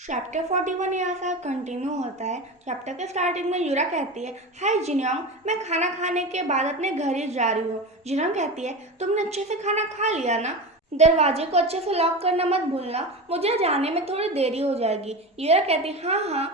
Chapter 41 यहाँ से continue होता है। चैप्टर के स्टार्टिंग में यूरा कहती है, हाय जिन्योंग, मैं खाना खाने के बाद अपने घर ही जा रही हूँ। जिन्योंग कहती है, तुमने अच्छे से खाना खा लिया ना? दरवाजे को अच्छे से लॉक करना मत भूलना, मुझे जाने में थोड़ी देरी हो जाएगी। यूरा कहती है, हाँ हाँ,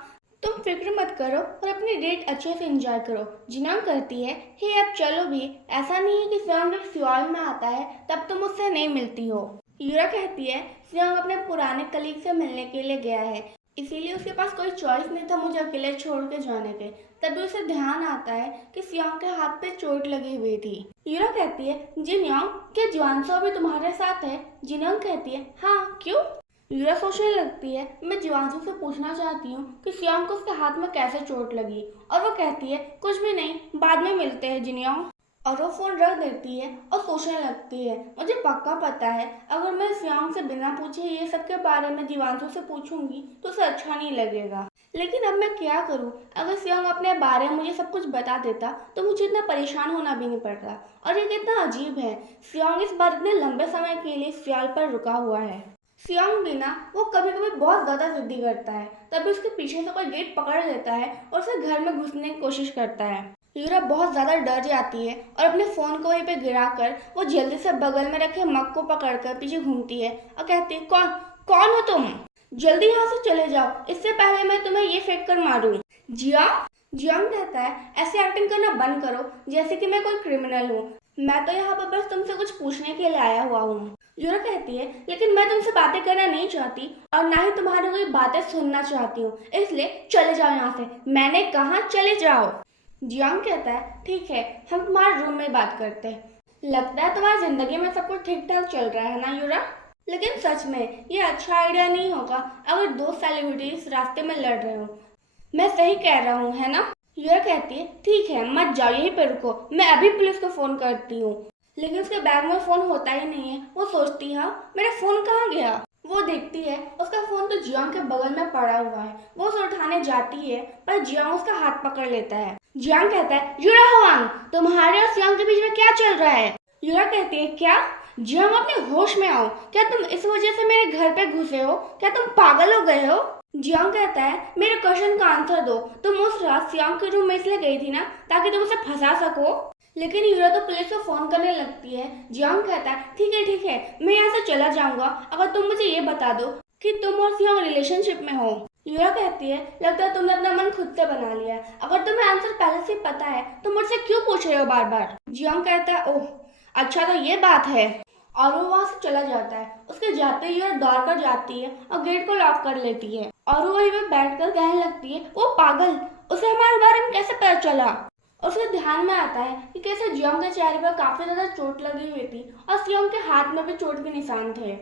तुम फिक्र मत करो और अपनी डेट अच्छे से एंजॉय करो। जिन्योंग कहती है, हे अब चलो भी, ऐसा नहीं है कि सियोंग जब सियोल में आता है तब तुम उससे नहीं मिलती हो। यूरा कहती है, सियोंग अपने पुराने कलीग से मिलने के लिए गया है, इसीलिए उसके पास कोई चॉइस नहीं था मुझे अकेले छोड़ के जाने के। तभी उसे ध्यान आता है कि सियोंग के हाथ पे चोट लगी हुई थी। यूरा कहती है, जिन्योंग, क्या ज्वानसो भी तुम्हारे साथ है? जिन्योंग कहती है, हाँ, क्यों? यूरा सोचने लगती है, मैं ज्वानसो से पूछना चाहती हूँ कि सियोंग को उसके हाथ में कैसे चोट लगी। और वो कहती है, कुछ भी नहीं, बाद में मिलते हैं जिन्योंग। और वो फोन रख देती है और सोचने लगती है, मुझे पक्का पता है अगर मैं सियोंग से बिना पूछे ये सब के बारे में जीवांशु से पूछूंगी तो उसे अच्छा नहीं लगेगा। लेकिन अब मैं क्या करूं? अगर सियोंग अपने बारे में मुझे सब कुछ बता देता तो मुझे इतना परेशान होना भी नहीं पड़ता। और ये कितना अजीब है, सियोंग इस बार इतने लंबे समय के लिए सियाल पर रुका हुआ है। सियोंग भी ना, वो कभी कभी बहुत ज्यादा जिद्दी करता है, तभी उसके पीछे से कोई गेट पकड़ लेता है और उसे घर में घुसने की कोशिश करता है। यूरा बहुत ज्यादा डर जाती है और अपने फोन को वहीं पे गिराकर वो जल्दी से बगल में रखे मग को पकड़कर पीछे घूमती है और कहती है, कौन कौन हो तुम? जल्दी यहाँ से चले जाओ, इससे पहले मैं तुम्हें ये फेंक कर मारूं। जियांग कहता है, ऐसे एक्टिंग करना बंद करो जैसे कि मैं कोई क्रिमिनल हूँ। मैं तो यहाँ पर बस तुमसे कुछ पूछने के लिए आया हुआ हूँ। यूरा कहती है, लेकिन मैं तुमसे बातें करना नहीं चाहती और ना ही तुम्हारी कोई बातें सुनना चाहती हूँ, इसलिए चले जाओ यहाँ से। मैंने कहा चले जाओ। जियांग कहता है, ठीक है, हम तुम्हारे रूम में बात करते हैं। लगता है तुम्हारी जिंदगी में सब कुछ ठीक ठाक चल रहा है ना यूरा? लेकिन सच में ये अच्छा आइडिया नहीं होगा अगर दो सेलिब्रिटीज रास्ते में लड़ रहे हो। मैं सही कह रहा हूँ, है ना? यूरा कहती है, ठीक है, मत जाओ, यहीं पे रुको, मैं अभी पुलिस को फोन करती हूँ। लेकिन उसके बैग में फोन होता ही नहीं है। वो सोचती है, मेरा फोन कहाँ गया? वो देखती है उसका फोन तो जियांग के बगल में पड़ा हुआ है। वो उसे उठाने जाती है पर जियांग उसका हाथ पकड़ लेता है। जियांग कहता है, यूरा हुआंग, तुम्हारे और सियांग के बीच में क्या चल रहा है? यूरा कहती है, क्या? जियांग, अपने होश में आओ, क्या तुम इस वजह से मेरे घर पे घुसे हो? क्या तुम पागल हो गए हो? जियांग कहता है, मेरे क्वेश्चन का आंसर दो, तुम उस रात सियांग के रूम में इसलिए गई थी ना ताकि तुम उसे फंसा सको? लेकिन यूरा तो पुलिस को फोन करने लगती है। जियांग कहता है, ठीक है, मैं यहाँ से चला जाऊंगा अगर तुम मुझे ये बता दो कि तुम और सियांग रिलेशनशिप में हो। यूरा कहती है, लगता है तुमने अपना मन खुद से बना लिया। अगर तुम्हें आंसर पहले से पता है तो मुझसे क्यों पूछ रहे हो बार बार? जियांग कहता है, ओह अच्छा, तो ये बात है। और वो वहां से चला जाता है। उसके जाते ही यूरा दौड़ कर जाती है और गेट को लॉक कर लेती है। और वो वहीं पे बैठ कर कहने लगती है, वो पागल, उसे हमारे बारे में कैसे पता चला? और उसके ध्यान में आता है कि कैसे जियांग के चेहरे पर काफी ज्यादा चोट लगी हुई थी और सियांग के हाथ में भी चोट के निशान थे।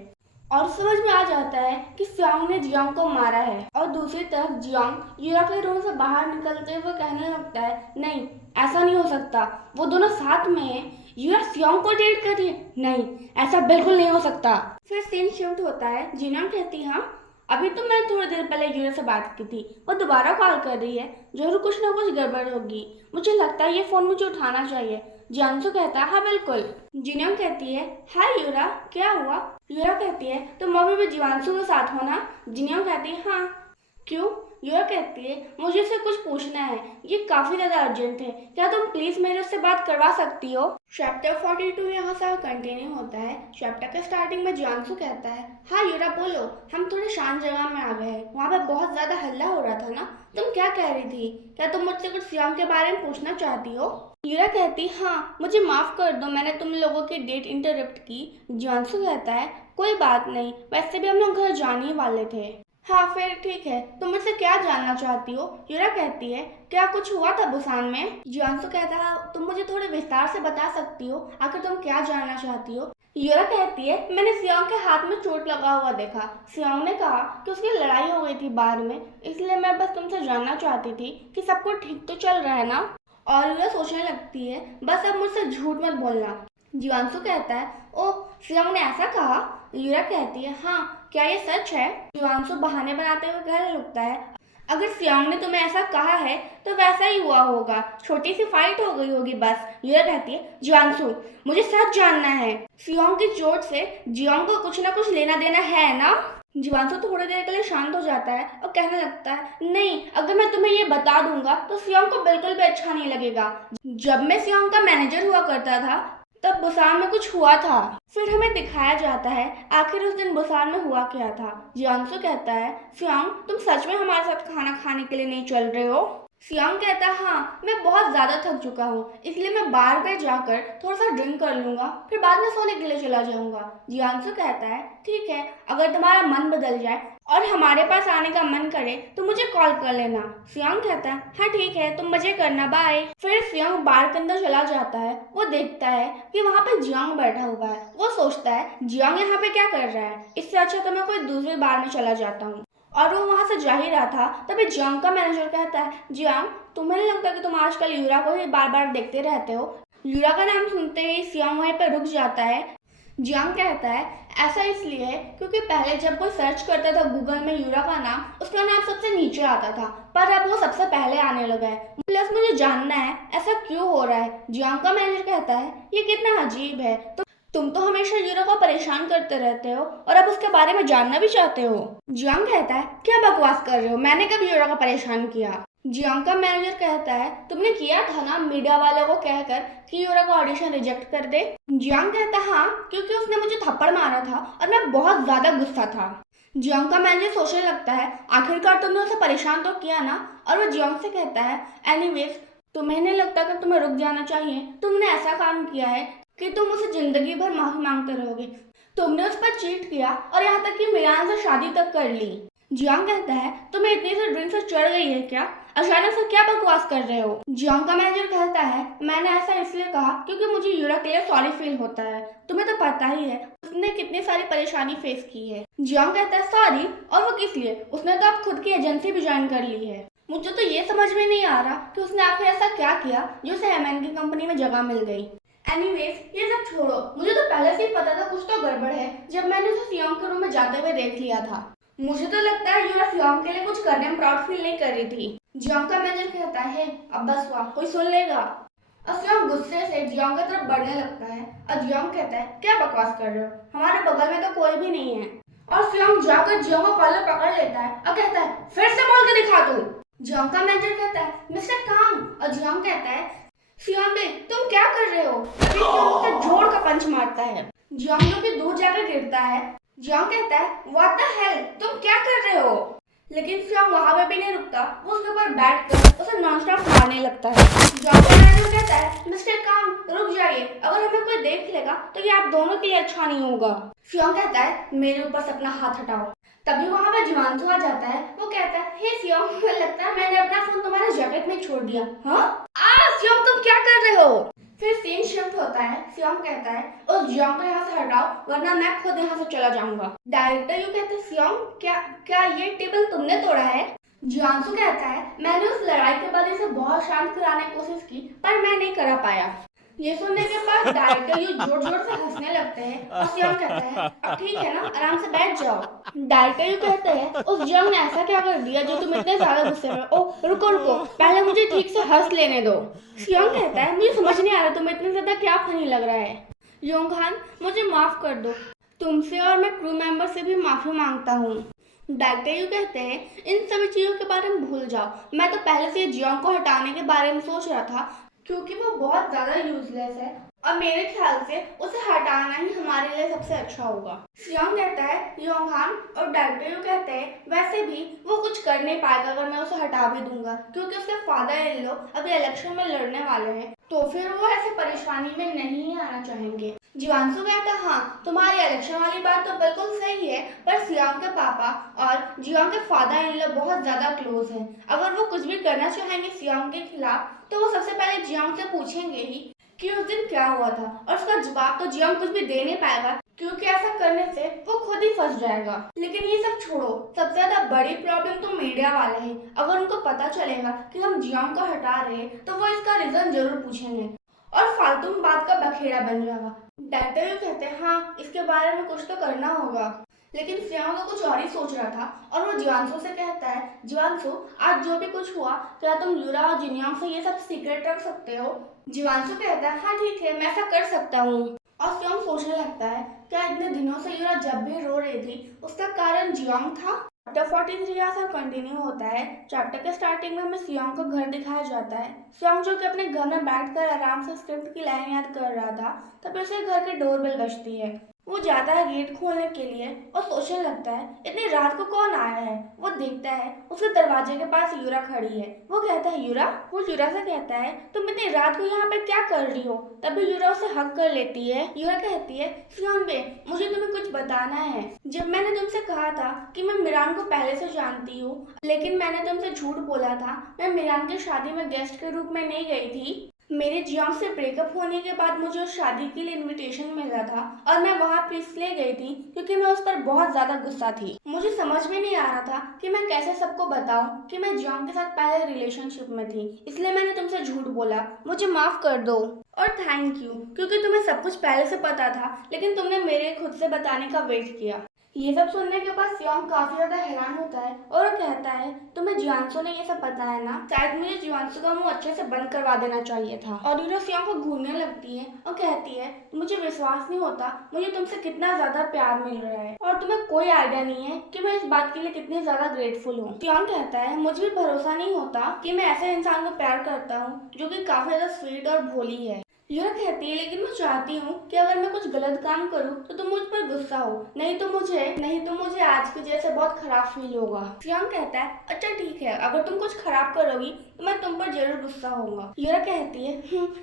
और समझ में आ जाता है कि सियांग ने जियांग को मारा है। और दूसरी तरफ जियांग यूरा के रूम से बाहर निकलते हुए कहने लगता है, नहीं, ऐसा नहीं हो सकता, वो दोनों साथ में हैं। यूरा सियांग को डेट कर रही है? नहीं, ऐसा बिल्कुल नहीं हो सकता। फिर सीन शिफ्ट होता है। जियांग कहती है, हाँ, अभी तो मैंने थोड़ी देर पहले यूरा से बात की थी, वो दोबारा कॉल कर रही है, जरूर कुछ ना कुछ गड़बड़ होगी, मुझे लगता है ये फोन मुझे उठाना चाहिए। जियांसु कहता है, हाँ बिल्कुल। जिन्योंग कहती है, हाय यूरा, क्या हुआ? यूरा कहती है, तुम अभी भी जीवांशु के साथ हो ना? जिन्योंग कहती है, हाँ। क्यों? यूरा कहती है, मुझे उससे कुछ पूछना है, ये काफी ज्यादा अर्जेंट है, क्या तुम प्लीज मेरे उससे बात करवा सकती हो? चैप्टर 42 यहाँ से कंटिन्यू होता है। चैप्टर के स्टार्टिंग में जियांसु कहता है, हाँ यूरा बोलो, हम थोड़ी शांत जगह में आ गए हैं, वहाँ पे बहुत ज्यादा हल्ला हो रहा था ना, तुम क्या कह रही थी? क्या तुम मुझसे कुछ सियांग के बारे में पूछना चाहती हो? यूरा कहती, हाँ, मुझे माफ कर दो, मैंने तुम लोगों की डेट इंटरप्ट की। जियांसु कहता है, कोई बात नहीं, वैसे भी हम लोग घर जाने ही वाले थे। हाँ फिर ठीक है, तुम मुझसे क्या जानना चाहती हो? यूरा कहती है, क्या कुछ हुआ था बुसान में? जियांसु कहता है, तुम मुझे थोड़े विस्तार से बता सकती हो, आखिर तुम क्या जानना चाहती हो? यूरा कहती है, मैंने सियांग के हाथ में चोट लगा हुआ देखा। सियांग ने कहा कि उसकी लड़ाई हो गई थी बाहर में, इसलिए मैं बस तुमसे जानना चाहती थी कि सब कुछ ठीक तो चल रहा है ना? और यूरा सोचने लगती है, बस अब मुझसे झूठ मत बोलना। जियांसु कहता है, ओह, सियांग ने ऐसा कहा? यूरा कहती है, हाँ, क्या ये सच है? जियांसु बहाने बनाते हुए कहने लगता है, अगर सियांग ने तुम्हें ऐसा कहा है तो वैसा ही हुआ होगा, छोटी सी फाइट हो गई होगी बस। यूरा कहती है, जियांसु, मुझे सच जानना है, सियांग की चोट से जियांग को कुछ ना कुछ लेना देना है ना? जीवांशु थोड़ी देर के लिए शांत हो जाता है और कहने लगता है, नहीं, अगर मैं तुम्हें ये बता दूंगा तो सियोंग को बिल्कुल भी अच्छा नहीं लगेगा। जब मैं सियोंग का मैनेजर हुआ करता था तब बुसान में कुछ हुआ था। फिर हमें दिखाया जाता है आखिर उस दिन बुसान में हुआ क्या था। जियांसु कहता है, सियोंग, तुम सच में हमारे साथ खाना खाने के लिए नहीं चल रहे हो? सियोंग कहता है, हाँ, मैं बहुत ज्यादा थक चुका हूँ, इसलिए मैं बार में जाकर थोड़ा सा ड्रिंक कर लूंगा, फिर बाद में सोने के लिए चला जाऊंगा। जियांसु कहता है, ठीक है, अगर तुम्हारा मन बदल जाए और हमारे पास आने का मन करे तो मुझे कॉल कर लेना। सियोंग कहता है, हाँ ठीक है, तुम मजे करना, बाय। फिर सियोंग बार के अंदर चला जाता है। वो देखता है कि वहाँ पे जियांग बैठा हुआ है। वो सोचता है, जियांग यहाँ पे क्या कर रहा है, इससे अच्छा तो मैं कोई दूसरी बार में चला जाता हूँ। और वो वहां से जा ही रहा था तभी जियांग का मैनेजर कहता है, जियांग, तुम्हें नहीं लगता कि तुम आजकल यूरा को ही बार बार देखते रहते हो? यूरा का नाम सुनते ही सियांग वहीं पर रुक जाता है। जियांग कहता है, ऐसा इसलिए है क्योंकि पहले जब वो सर्च करता था गूगल में यूरा का नाम, उसका नाम सबसे नीचे आता था, पर अब वो सबसे पहले आने लगा है। प्लस मुझे जानना है ऐसा क्यों हो रहा है। जियांग का मैनेजर कहता है, ये कितना अजीब है, तुम तो हमेशा यूरा को परेशान करते रहते हो और अब उसके बारे में जानना भी चाहते हो। जियांग कहता है, क्या बकवास कर रहे हो, मैंने कभी यूरा को परेशान किया? जियांग का मैनेजर कहता है, तुमने किया था ना मीडिया वालों को कहकर कि यूरा का ऑडिशन रिजेक्ट कर दे। जियांग कहता है, हाँ, क्योंकि उसने मुझे थप्पड़ मारा था और मैं बहुत ज्यादा गुस्सा था। जियांग का मैनेजर सोचने लगता है, आखिरकार तुमने उसे परेशान तो किया ना। और वो जियांग से कहता है, एनीवेज, तुम्हें नहीं लगता कि तुम्हें रुक जाना चाहिए? तुमने ऐसा काम किया है कि तुम उसे जिंदगी भर माफी मांगते रहोगे। तुमने उस पर चीट किया और यहाँ तक कि मिरान से शादी तक कर ली। जियांग कहता है, तुम्हें इतनी सी ड्रिंक से चढ़ गई है क्या? अचानक से क्या बकवास कर रहे हो? जियांग का मैनेजर कहता है, मैंने ऐसा इसलिए कहा क्योंकि मुझे यूरा के लिए सॉरी फील होता है। तुम्हें तो पता ही है उसने कितनी सारी परेशानी फेस की है। जियांग कहता है, सॉरी, और वो किस लिए? उसने तो अब खुद की एजेंसी भी ज्वाइन कर ली है। मुझे तो ये समझ में नहीं आ रहा कि उसने आखिर ऐसा क्या किया जो उसे एमएन की कंपनी में जगह मिल गई। एनीवेज, ये सब छोड़ो, मुझे तो पहले से ही पता था कुछ तो गड़बड़ है जब मैंने उसे सियोंग के रूम में जाते हुए देख लिया था। मुझे तो लगता है यूरा सियोंग के लिए कुछ करने में प्राउड फील नहीं कर रही थी। जियांग का मैनेजर कहता है, अब बस हुआ, कोई सुन लेगा। और सियोंग गुस्से से जियांग की तरफ बढ़ने लगता है और जियांग कहता है, क्या बकवास कर रहे हो, हमारे बगल में तो कोई भी नहीं है। और सियोंग जाकर जियांग को कॉलर पकड़ लेता है और कहता है, फिर से बोल के दिखा तू। जियांग का मैनेजर कहता है, मिस्टर कांग। और जियांग कहता है, सियोंग, तुम क्या कर रहे हो? अभी सियोंग उसे जोर का पंच मारता है। जियांग जो कि दूर जाकर गिरता है। जियांग कहता है, व्हाट द हेल, तुम क्या कर रहे हो? लेकिन सियोंग वहां पे भी नहीं रुकता, वो उसके ऊपर बैठकर उसे नॉनस्टॉप मारने लगता है। जियांग का मैनेजर कहता है, मिस्टर कांग, रुक जाइए, अगर हमें कोई देख लेगा तो ये आप दोनों के लिए अच्छा नहीं होगा। सियोंग कहता है, मेरे ऊपर से अपना हाथ हटाओ। तभी वहां पर जियांसु आ जाता है। वो कहता है, हे सियोंग, मुझे लगता है मैंने अपना फोन तुम्हारे जैकेट में छोड़ दिया। हाँ? सियोंग, तुम क्या कर रहे हो? फिर सीन शिफ्ट होता है। सियोंग कहता है, उस जियांग को यहाँ से हटाओ वरना मैं खुद यहाँ से चला जाऊंगा। डायरेक्टर यू कहते हैं, सियोंग, क्या क्या ये टेबल तुमने तोड़ा है? जियांसु कहता है, मैंने उस लड़ाई के बाद इसे बहुत शांत कराने की कोशिश की पर मैं नहीं करा पाया। ये सुनने के बाद डायरेक्टर यू जोर जोर से हंसने लगते हैं और सियोंग कहता है, अब ठीक है ना, आराम से बैठ जाओ। डायरेक्टर यू कहते हैं, उस जियांग ने ऐसा क्या कर दिया जो तुम इतने ज्यादा गुस्से में हो? ओ रुको रुको, पहले मुझे ठीक से हंस लेने दो। सियोंग कहता है, मुझे समझ नहीं आ रहा तुम्हें इतने ज्यादा क्या फनी लग रहा है। योंगहान, मुझे माफ कर दो, तुमसे और मैं क्रू मेंबर से भी माफी मांगता हूँ। डायरेक्टर यू कहते हैं, इन सभी चीजों के बारे में भूल जाओ, मैं तो पहले से जियांग को हटाने के बारे में सोच रहा था क्योंकि वो बहुत ज्यादा यूजलेस है और मेरे ख्याल से उसे हटाना ही हमारे लिए सबसे अच्छा होगा। सियोंग कहता है, योंगहान, और डायरेक्टर यू कहते हैं, वैसे भी वो कुछ कर नहीं पाएगा अगर मैं उसे हटा भी दूंगा क्योंकि उसके फादर इन लॉ अभी इलेक्शन में लड़ने वाले हैं, तो फिर वो ऐसे परेशानी में नहीं आना चाहेंगे। जियांसु कहता है, हाँ, तुम्हारी इलेक्शन वाली बात तो बिल्कुल सही है, पर सियोंग के पापा और जियांग के फादर इन लॉ बहुत ज्यादा क्लोज हैं। अगर वो कुछ भी करना चाहेंगे सियोंग के खिलाफ तो वो सबसे पहले जियांग से पूछेंगे ही कि उस दिन क्या हुआ था, और उसका जवाब तो जियांग कुछ भी दे नहीं पाएगा क्योंकि ऐसा करने से वो खुद ही फंस जाएगा। लेकिन ये सब छोड़ो, सबसे ज्यादा बड़ी प्रॉब्लम तो मीडिया वाले हैं। अगर उनको पता चलेगा कि हम जियांग को हटा रहे हैं तो वो इसका रीजन जरूर पूछेंगे और फालतू में बात का बखेड़ा बन जाएगा। डायरेक्टर भी कहते हैं, हाँ, इसके बारे में कुछ तो करना होगा। लेकिन सियांग तो कुछ और ही सोच रहा था और वो जियांसु से कहता है, जियांसु, आज जो भी कुछ हुआ क्या तुम यूरा और जिन्यांग से ये सब सीक्रेट रख सकते हो? जियांसु कहता है, हाँ ठीक है, मैं ऐसा कर सकता हूँ। और सियोंग सोचने लगता है क्या इतने दिनों से यूरा जब भी रो रही थी उसका कारण जियोंग था। चैप्टर 43 यहाँ से कंटिन्यू होता है। चैप्टर के स्टार्टिंग में हमें सियोंग का घर दिखाया जाता है। सियोंग जो कि अपने घर में बैठकर आराम से स्क्रिप्ट की लाइन याद कर रहा था, तभी उसे घर की डोरबेल बजती है। वो जाता है गेट खोलने के लिए और सोचने लगता है इतनी रात को कौन आया है। वो देखता है उसके दरवाजे के पास यूरा खड़ी है। वो कहता है यूरा। वो यूरा से कहता है तुम इतनी रात को यहाँ पे क्या कर रही हो। तभी यूरा उसे हक कर लेती है। यूरा कहती है सियोंग बे, मुझे तुम्हें कुछ बताना है। जब मैंने तुमसे कहा था कि मैं मिरान को पहले से जानती हूँ, लेकिन मैंने तुमसे झूठ बोला था। मैं मिरान की शादी में गेस्ट के रूप में नहीं गई थी। मेरे जियोंग से ब्रेकअप होने के बाद मुझे उस शादी के लिए इनविटेशन मिला था और मैं वहाँ इसलिए गई थी क्योंकि मैं उस पर बहुत ज्यादा गुस्सा थी। मुझे समझ में नहीं आ रहा था कि मैं कैसे सबको बताऊं कि मैं जियोंग के साथ पहले रिलेशनशिप में थी, इसलिए मैंने तुमसे झूठ बोला। मुझे माफ कर दो और थैंक यू, क्योंकि तुम्हें सब कुछ पहले से पता था लेकिन तुमने मेरे खुद से बताने का वेट किया। ये सब सुनने के बाद सियोंग काफी ज्यादा हैरान होता है और वो कहता है तुम्हें जियांसो ने ये सब बताया ना, शायद मुझे जियांसो का मुंह अच्छे से बंद करवा देना चाहिए था। और यूरा सियोंग को घूरने लगती है और कहती है मुझे विश्वास नहीं होता मुझे तुमसे कितना ज्यादा प्यार मिल रहा है और तुम्हें कोई आइडिया नहीं है कि मैं इस बात के लिए कितनी ज्यादा ग्रेटफुल हूँ। सियोंग कहता है मुझे भी भरोसा नहीं होता कि मैं ऐसे इंसान को प्यार करता हूँ जो कि काफी ज्यादा स्वीट और भोली है। यह कहती है लेकिन मैं चाहती हूँ कि अगर मैं कुछ गलत काम करूँ तो तुम मुझ पर गुस्सा हो, नहीं तो मुझे आज के जैसे बहुत खराब फील होगा। सियोंग कहता है अच्छा ठीक है, अगर तुम कुछ खराब करोगी तो मैं तुम पर जरूर गुस्सा होऊंगा। यूरा कहती है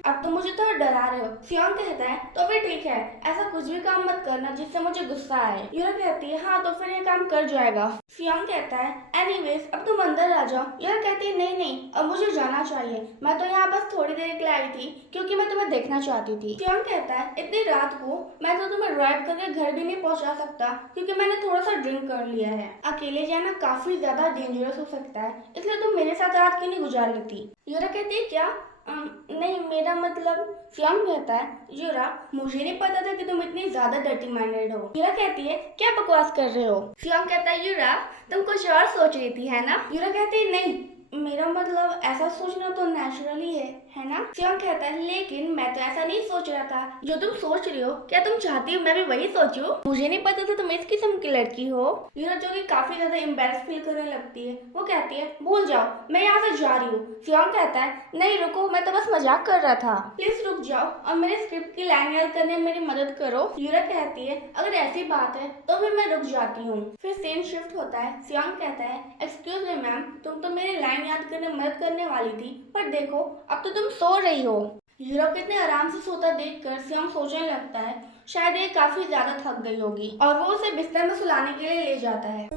अब तुम मुझे तो डरा रहे हो। सियोंग कहता है तो फिर ठीक है, ऐसा कुछ भी काम मत करना जिससे मुझे गुस्सा आए। यूरा कहती है हाँ तो फिर ये काम कर जाएगा। सियोंग कहता है एनीवेज अब तुम अंदर आ जाओ। यूरा कहती है नहीं अब मुझे जाना चाहिए, मैं तो यहाँ बस थोड़ी देर के लिए आई थी क्योंकि मैं तुम्हें देखना चाहती थी। सियोंग कहता है इतनी रात को मैं तो तुम्हें ड्राइव करके घर भी नहीं पहुँचा सकता क्योंकि मैंने थोड़ा सा ड्रिंक कर लिया है। अकेले जाना काफी ज्यादा डेंजरस हो सकता है, इसलिए तुम मेरे साथ रात क्यों नहीं गुजार लेती। यूरा कहती है क्या नहीं मेरा मतलब। सियोंग कहता है यूरा मुझे नहीं पता था कि तुम इतनी ज्यादा डर्टी माइंडेड हो। यूरा कहती है क्या बकवास कर रहे हो। सियोंग कहता है यूरा तुम कुछ और सोच रही थी है ना। यूरा कहती है नहीं मेरा मतलब ऐसा सोचना तो नेचुरली है ना। सियोंग कहता है लेकिन मैं तो ऐसा नहीं सोच रहा था जो तुम सोच रही हो। क्या तुम चाहती हो मैं भी वही सोचूं? मुझे नहीं पता था तुम इस किस्म की लड़की हो। यूरा जो कि काफी ज्यादा एम्बैरेस फील करने लगती है, वो कहती है भूल जाओ मैं यहाँ से जा रही हूँ। सियोंग कहता है नहीं रुको, मैं तो बस मजाक कर रहा था, प्लीज रुक जाओ और मेरे स्क्रिप्ट की लाइन याद करने में मेरी मदद करो। यूरा कहती है अगर ऐसी बात है तो फिर मैं रुक जाती हूँ। फिर सीन शिफ्ट होता है। सियोंग कहता है एक्सक्यूज मी मैम, तुम तो मेरी लाइन याद करने में मदद करने वाली थी पर देखो अब तो तुम सो रही हो। यूरा कितने आराम से सोता देखकर सियोंग सोचने लगता है शायद ये काफी ज्यादा थक गई होगी और वो उसे बिस्तर में सुलाने के लिए ले जाता है।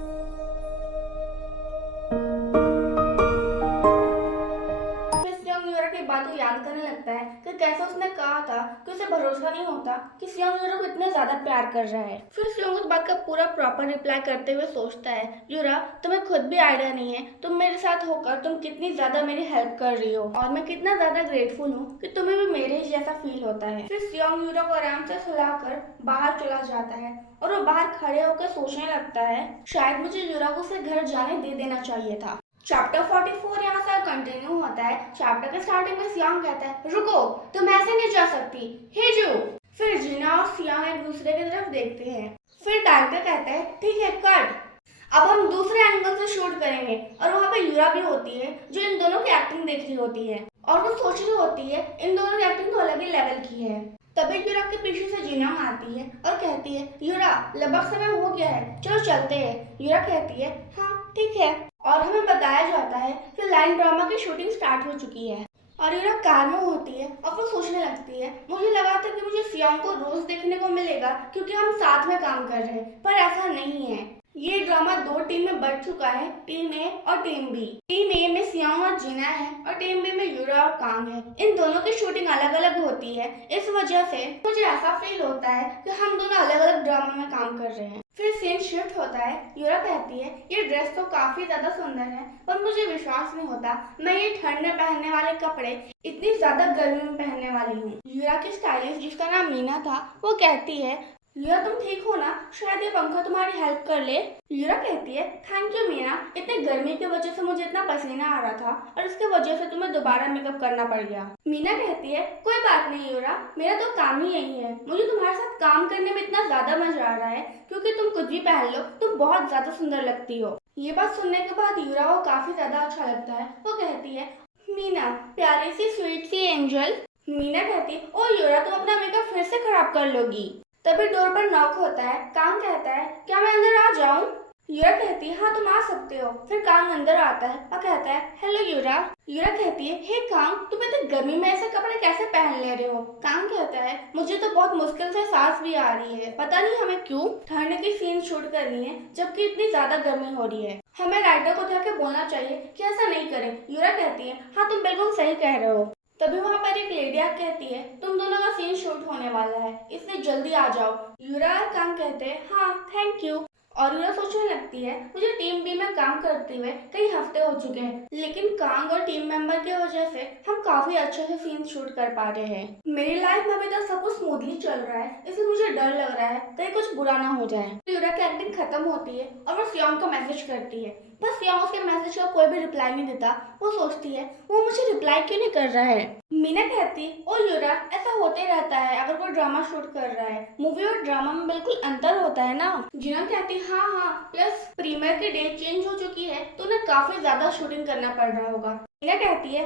बात को याद करने लगता है कि कैसे उसने कहा था कि उसे भरोसा नहीं होता कि सियोंग यूरा को इतना ज्यादा प्यार कर रहा है। फिर सियोंग उस बात का पूरा प्रॉपर रिप्लाई करते हुए सोचता है यूरा तुम्हें खुद भी आइडिया नहीं है तुम मेरे साथ होकर तुम कितनी ज्यादा मेरी हेल्प कर रही हो और मैं कितना ज्यादा ग्रेटफुल हूँ कि तुम्हें भी मेरे ही जैसा फील होता है। फिर सियोंग यूरा को आराम से सुलाकर बाहर चला जाता है और वो बाहर खड़े होकर सोचने लगता है शायद मुझे यूरा को उसे घर जाने दे देना चाहिए था। चैप्टर 44 यहाँ से कंटिन्यू होता है। चैप्टर के स्टार्टिंग में सियोंग कहता है रुको तुम ऐसे नहीं जा सकती हेजू। फिर जिना और सियोंग एक दूसरे की तरफ देखते हैं। फिर डायरेक्टर कहता है ठीक है कट, अब हम दूसरे एंगल से शूट करेंगे और वहाँ पे यूरा भी होती है जो इन दोनों की एक्टिंग देख रही होती है और वो सोच रही होती है इन दोनों की एक्टिंग तो अलग ही लेवल की है। तभी यूरा के पीछे से जिना आती है और कहती है यूरा लगभग समय हो गया है, चलो चलते हैं। यूरा कहती है हाँ ठीक है और हमें बताया जाता है कि लाइन ड्रामा की शूटिंग स्टार्ट हो चुकी है और यूरा कार में होती है और वो सोचने लगती है मुझे लगा था कि मुझे सियोंग को रोज देखने को मिलेगा क्योंकि हम साथ में काम कर रहे हैं, पर ऐसा नहीं है। ये ड्रामा दो टीम में बढ़ चुका है, टीम ए और टीम बी। टीम ए में सियोंग और जिना है और टीम बी में यूरा और कांग है। इन दोनों की शूटिंग अलग अलग होती है, इस वजह से मुझे ऐसा फील होता है कि हम दोनों अलग अलग ड्रामा में काम कर रहे हैं। फिर सीन शिफ्ट होता है। यूरा कहती है ये ड्रेस तो काफी ज्यादा सुंदर है पर मुझे विश्वास नहीं होता मैं ये ठंड में पहनने वाले कपड़े इतनी ज्यादा गर्मी में पहनने वाली हूँ। यूरा की स्टाइलिस्ट जिसका नाम मीना था वो कहती है यूरा तुम ठीक हो ना? शायद ये पंखा तुम्हारी हेल्प कर ले। यूरा कहती है थैंक यू मीना, इतने गर्मी की वजह से मुझे इतना पसीना आ रहा था और इसकी वजह से तुम्हें दोबारा मेकअप करना पड़ गया। मीना कहती है कोई बात नहीं यूरा, मेरा तो काम ही यही है। मुझे तुम्हारे साथ काम करने में इतना ज्यादा मजा आ रहा है क्योंकि तुम कुछ भी पहन लो तुम बहुत ज्यादा सुंदर लगती हो। ये बात सुनने के बाद यूरा को काफी ज्यादा अच्छा लगता है। वो कहती है मीना प्यारी सी स्वीट सी एंजल। मीना कहती ओ यूरा तुम अपना मेकअप फिर से खराब कर लोगी। तभी डोर पर नॉक होता है। कांग कहता है क्या मैं अंदर आ जाऊं? यूरा कहती है हाँ तुम आ सकते हो। फिर कांग अंदर आता है और कहता है हेलो यूरा। यूरा कहती है हे कांग तुम इतनी गर्मी में ऐसे कपड़े कैसे पहन ले रहे हो? कांग कहता है मुझे तो बहुत मुश्किल से सांस भी आ रही है, पता नहीं हमें क्यों ठंड की सीन शूट करनी है जबकि इतनी ज्यादा गर्मी हो रही है। हमें राइटर को जाके बोलना चाहिए कि ऐसा नहीं करें। यूरा कहती है हाँ तुम बिल्कुल सही कह रहे हो। तभी वहाँ पर एक लेडी आके कहती है तुम दोनों का सीन शूट होने वाला है इसलिए जल्दी आ जाओ। यूरा और कांग कहते हैं हाँ थैंक यू। और यूरा सोचने लगती है मुझे टीम बी में काम करते हुए कई हफ्ते हो चुके हैं लेकिन कांग और टीम मेंबर की वजह से हम काफी अच्छे से सीन शूट कर पा रहे हैं। मेरी लाइफ में अभी तक सब कुछ स्मूथली चल रहा है इसलिए मुझे डर लग रहा है कहीं कुछ बुरा ना हो जाए। यूरा की एक्टिंग खत्म होती है और वो सियोंग को मैसेज करती है। बस सियोंग उसके मैसेज का कोई भी रिप्लाई नहीं देता। वो सोचती है वो मुझे रिप्लाई क्यों नहीं कर रहा है। मीना कहती ओ यूरा ऐसा होते रहता है अगर कोई ड्रामा शूट कर रहा है, मूवी और ड्रामा में बिल्कुल अंतर होता है ना। जिनन कहती हाँ हाँ प्लस प्रीमियर की डेट चेंज हो चुकी है तो उन्हें काफी ज्यादा शूटिंग करना पड़ रहा होगा। मीना कहती है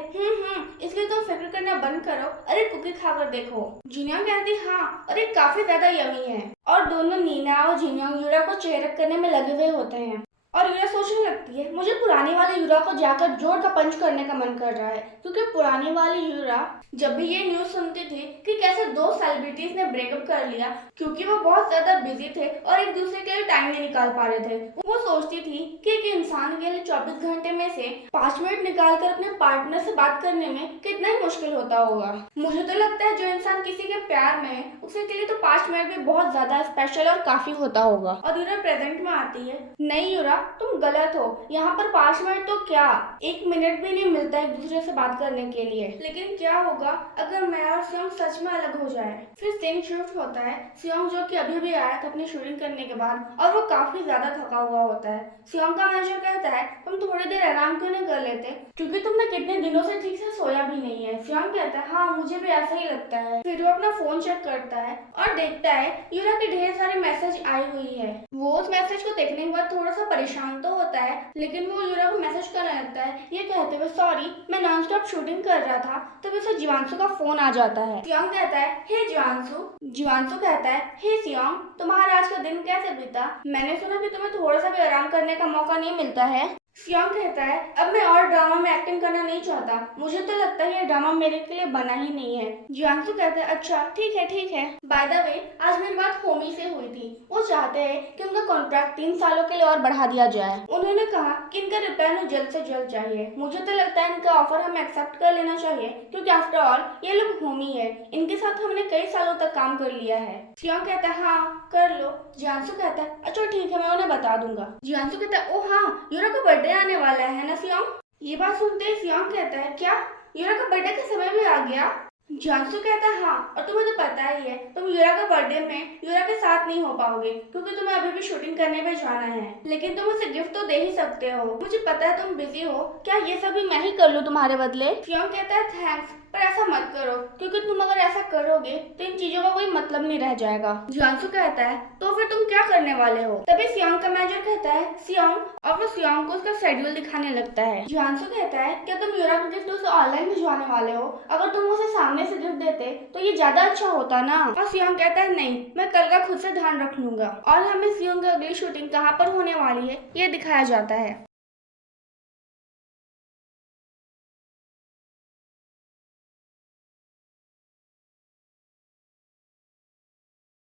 इसलिए तुम फिक्र करना बंद करो, अरे कुकी खाकर देखो। जिन्योंग कहती हाँ और ये काफी ज्यादा यमी है। और दोनों नीना और जिन्योंग यूरा को चेयरअप करने में लगे हुए होते हैं और यूरा सोचने लगती है मुझे पुरानी वाली यूरा को जाकर जोर का पंच करने का मन कर रहा है क्योंकि पुरानी वाली यूरा जब भी ये न्यूज सुनती थी कि कैसे दो सेलिब्रिटीज ने ब्रेकअप कर लिया क्योंकि वो बहुत ज्यादा बिजी थे और एक दूसरे के लिए टाइम नहीं निकाल पा रहे थे, वो सोचती थी कि एक इंसान के लिए 24 घंटे में से 5 मिनट निकाल कर अपने पार्टनर से बात करने में कितना ही मुश्किल होता होगा। मुझे तो लगता है जो इंसान किसी के प्यार में है उसे के लिए तो 5 मिनट भी बहुत ज्यादा स्पेशल और काफी होता होगा। और यूरा प्रेजेंट में आती है नहीं यूरा तुम गलत हो, यहाँ पर 5 मिनट तो क्या 1 मिनट भी नहीं मिलता एक दूसरे से बात करने के लिए। लेकिन क्या होगा अगर मैं और सियोंग सच में अलग हो जाए। फिर सीन शूट होता है। सियोंग जो कि अभी भी आया था अपनी शूटिंग करने के बाद और वो काफी ज्यादा थका हुआ होता है। सियोंग का मैनेजर कहता है तुम थोड़ी देर आराम क्यों नहीं कर लेते क्योंकि तुमने कितने दिनों से ठीक से सोया भी नहीं है। सियोंग कहता है हाँ मुझे भी ऐसा ही लगता है। फिर वो अपना फोन चेक करता है और देखता है यूरा की ढेर सारी मैसेज आई हुई है। वो उस मैसेज को देखने के बाद थोड़ा सा परेशान तो होता है लेकिन वो यूरा को मैसेज करने लगता है ये कहते हुए सॉरी मैं नॉन स्टॉप शूटिंग कर रहा था तभी उसे जीवांशु का फोन आ जाता है। सियोंग कहता है हे जीवांशु। जीवांशु कहता है हे सियोंग तुम्हारा आज का दिन कैसे बीता? मैंने सुना कि तुम्हें थोड़ा सा भी आराम करने का मौका नहीं मिलता है। सियोंग कहता है अब मैं और ड्रामा में एक्टिंग करना नहीं चाहता, मुझे तो लगता है ये ड्रामा मेरे के लिए बना ही नहीं है। जियांसु कहता है अच्छा ठीक है। बाय द वे आज मेरी बात होमी से हुई थी, वो चाहते हैं कि उनका कॉन्ट्रैक्ट 3 सालों के लिए और बढ़ा दिया जाए। उन्होंने कहा कि इनका रिप्लाई हमें जल्द से जल्द चाहिए। मुझे तो लगता है इनका ऑफर हमें एक्सेप्ट कर लेना चाहिए क्योंकि आफ्टर ऑल ये लोग होमी है, इनके साथ हमने कई सालों तक काम कर लिया है। सियोंग कहता है हाँ कर लो। जियांसु कहता है अच्छा ठीक है मैं उन्हें बता दूंगा। जियांसु कहता है ओ हाँ यूरा का बर्थडे आने वाला है ना सियोंग? ये बात सुनते ही सियोंग कहता है क्या यूरा का बर्थडे का समय भी आ गया? जियांसु कहता है हाँ और तुम्हें तो पता ही है तुम यूरा का बर्थडे में यूरा के साथ नहीं हो पाओगे क्योंकि तुम्हें अभी भी शूटिंग करने पे जाना है, लेकिन तुम उसे गिफ्ट तो दे ही सकते हो। मुझे पता है तुम बिजी हो, क्या ये सब भी मैं ही कर लूँ तुम्हारे बदले? सियोंग कहता है थैंक्स पर ऐसा मत करो क्योंकि तुम अगर ऐसा करोगे तो इन चीजों का कोई मतलब नहीं रह जाएगा। जियांसु कहता है तो फिर तुम क्या करने वाले हो? तभी सियोंग का मैनेजर कहता है सियोंग, और वो सियोंग को उसका शेड्यूल दिखाने लगता है। जियांसु कहता है क्या तुम यूरा को गिफ्ट उसे ऑनलाइन भिजवाने वाले हो? अगर तुम उसे सामने से गिफ्ट देते तो ये ज्यादा अच्छा होता ना। और सियोंग कहता है नहीं मैं कल का खुद से ध्यान रख लूंगा। और हमें सियोंग की अगली शूटिंग कहाँ पर होने वाली है ये दिखाया जाता है।